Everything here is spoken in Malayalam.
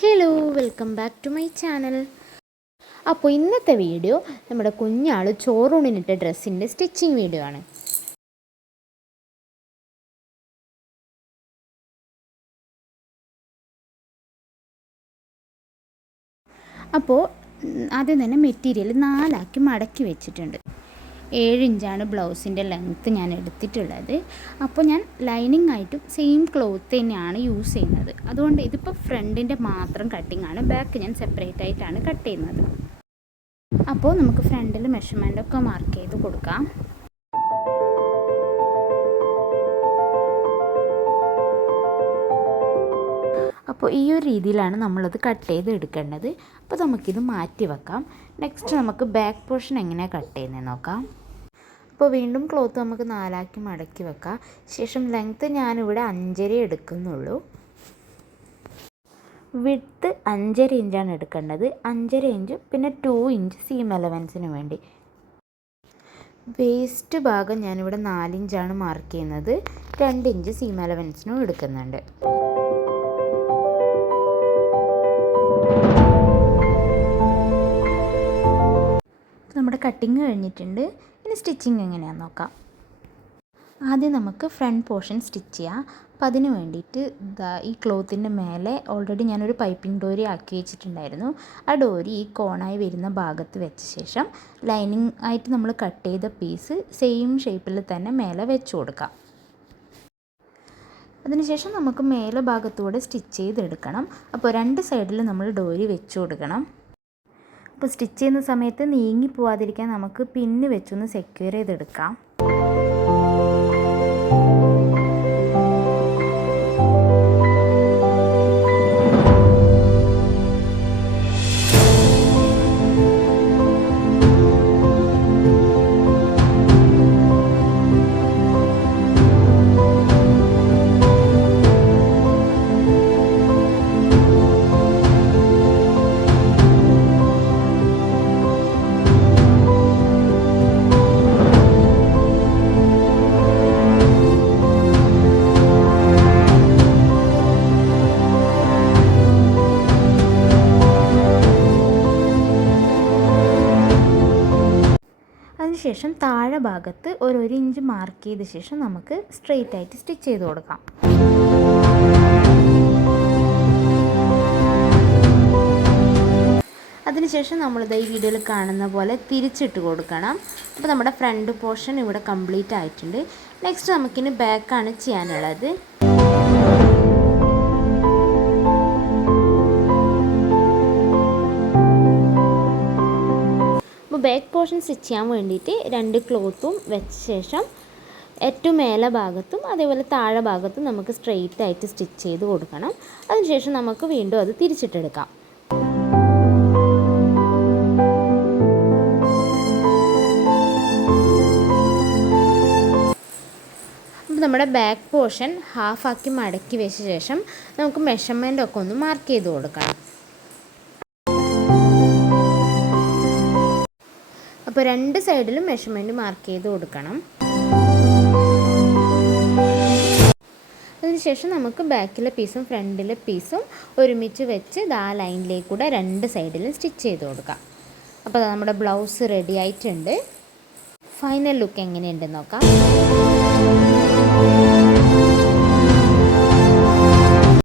Hello, welcome back to my channel. അപ്പോൾ ഇന്നത്തെ വീഡിയോ നമ്മുടെ കുഞ്ഞാൾ ചോറൂണിനിട്ട ഡ്രസ്സിൻ്റെ സ്റ്റിച്ചിങ് വീഡിയോ ആണ്. അപ്പോൾ ആദ്യം തന്നെ മെറ്റീരിയൽ 4 ആക്കി മടക്കി വെച്ചിട്ടുണ്ട്. 7 ഇഞ്ചാണ് ബ്ലൗസിൻ്റെ ലെങ്ത്ത് ഞാൻ എടുത്തിട്ടുള്ളത്. അപ്പോൾ ഞാൻ ലൈനിങ് ആയിട്ടും സെയിം ക്ലോത്ത് തന്നെയാണ് യൂസ് ചെയ്യുന്നത്. അതുകൊണ്ട് ഇതിപ്പോൾ ഫ്രണ്ടിൻ്റെ മാത്രം കട്ടിംഗ് ആണ്, ബാക്ക് ഞാൻ സെപ്പറേറ്റ് ആയിട്ടാണ് കട്ട് ചെയ്യുന്നത്. അപ്പോൾ നമുക്ക് ഫ്രണ്ടിൽ മെഷർമെൻറ്റൊക്കെ മാർക്ക് ചെയ്ത് കൊടുക്കാം. അപ്പോൾ ഈ ഒരു രീതിയിലാണ് നമ്മളത് കട്ട് ചെയ്ത് എടുക്കേണ്ടത്. അപ്പോൾ നമുക്കിത് മാറ്റി വെക്കാം. നെക്സ്റ്റ് നമുക്ക് ബാക്ക് പോർഷൻ എങ്ങനെയാണ് കട്ട് ചെയ്യുന്നത് നോക്കാം. അപ്പോൾ വീണ്ടും ക്ലോത്ത് നമുക്ക് 4 ആക്കി മടക്കി വെക്കാം. ശേഷം ലെങ്ത്ത് ഞാനിവിടെ 5.5 എടുക്കുന്നുള്ളൂ. വിഡ്ത്ത് 5.5 ഇഞ്ചാണ് എടുക്കേണ്ടത്. 5.5 ഇഞ്ച് പിന്നെ 2 ഇഞ്ച് സീം അലവൻസിന് വേണ്ടി. വേസ്റ്റ് ഭാഗം ഞാനിവിടെ 4 ഇഞ്ചാണ് മാർക്ക് ചെയ്യുന്നത്. 2 ഇഞ്ച് സീം അലവൻസിനും എടുക്കുന്നുണ്ട്. നമ്മുടെ കട്ടിങ് കഴിഞ്ഞിട്ടുണ്ട്. ഇനി സ്റ്റിച്ചിങ് എങ്ങനെയാണെന്ന് നോക്കാം. ആദ്യം നമുക്ക് ഫ്രണ്ട് പോർഷൻ സ്റ്റിച്ച് ചെയ്യാം. അപ്പോൾ അതിന് വേണ്ടിയിട്ട് ഈ ക്ലോത്തിൻ്റെ മേലെ ഓൾറെഡി ഞാനൊരു പൈപ്പിംഗ് ഡോരി ആക്കി വെച്ചിട്ടുണ്ടായിരുന്നു. ആ ഡോരി ഈ കോണായി വരുന്ന ഭാഗത്ത് വെച്ച ശേഷം ലൈനിങ് ആയിട്ട് നമ്മൾ കട്ട് ചെയ്ത പീസ് സെയിം ഷേപ്പിൽ തന്നെ മേലെ വെച്ച് കൊടുക്കാം. അതിനുശേഷം നമുക്ക് മേലെ ഭാഗത്തൂടെ സ്റ്റിച്ച് ചെയ്തെടുക്കണം. അപ്പോൾ 2 സൈഡിൽ നമ്മൾ ഡോരി വെച്ച് കൊടുക്കണം. അപ്പോൾ സ്റ്റിച്ച് ചെയ്യുന്ന സമയത്ത് നീങ്ങി പോവാതിരിക്കാൻ നമുക്ക് പിന്ന് വെച്ചൊന്ന് സെക്യൂർ ചെയ്തെടുക്കാം. ശേഷം താഴെ ഭാഗത്ത് ഒരു 1 ഇഞ്ച് മാർക്ക് ചെയ്ത ശേഷം നമുക്ക് സ്ട്രെയിറ്റ് ആയിട്ട് സ്റ്റിച്ച് ചെയ്ത് കൊടുക്കാം. അതിനുശേഷം നമ്മളിത് ഈ വീഡിയോയിൽ കാണുന്ന പോലെ തിരിച്ചിട്ട് കൊടുക്കണം. അപ്പോൾ നമ്മുടെ ഫ്രണ്ട് പോർഷൻ ഇവിടെ കംപ്ലീറ്റ് ആയിട്ടുണ്ട്. നെക്സ്റ്റ് നമുക്കിനി ബാക്കാണ് ചെയ്യാനുള്ളത്. ബാക്ക് പോർഷൻ സ്റ്റിച്ച് ചെയ്യാൻ വേണ്ടിയിട്ട് 2 ക്ലോത്തും വെച്ച ശേഷം ഏറ്റവും മേലെ ഭാഗത്തും അതേപോലെ താഴെ ഭാഗത്തും നമുക്ക് സ്ട്രെയിറ്റ് ആയിട്ട് സ്റ്റിച്ച് ചെയ്ത് കൊടുക്കണം. അതിനുശേഷം നമുക്ക് വീണ്ടും അത് തിരിച്ചിട്ടെടുക്കാം. അപ്പോൾ നമ്മുടെ ബാക്ക് പോർഷൻ ഹാഫാക്കി മടക്കി വെച്ച ശേഷം നമുക്ക് മെഷർമെൻ്റ് ഒക്കെ ഒന്ന് മാർക്ക് ചെയ്ത് കൊടുക്കണം. അപ്പോൾ 2 സൈഡിലും മെഷർമെൻറ്റ് മാർക്ക് ചെയ്ത് കൊടുക്കണം. അതിനുശേഷം നമുക്ക് ബാക്കിലെ പീസും ഫ്രണ്ടിലെ പീസും ഒരുമിച്ച് വെച്ച് ആ ലൈനിലേക്ക് കൂടെ 2 സൈഡിലും സ്റ്റിച്ച് ചെയ്ത് കൊടുക്കാം. അപ്പോൾ നമ്മുടെ ബ്ലൗസ് റെഡി ആയിട്ടുണ്ട്. ഫൈനൽ ലുക്ക് എങ്ങനെയുണ്ടെന്ന് നോക്കാം.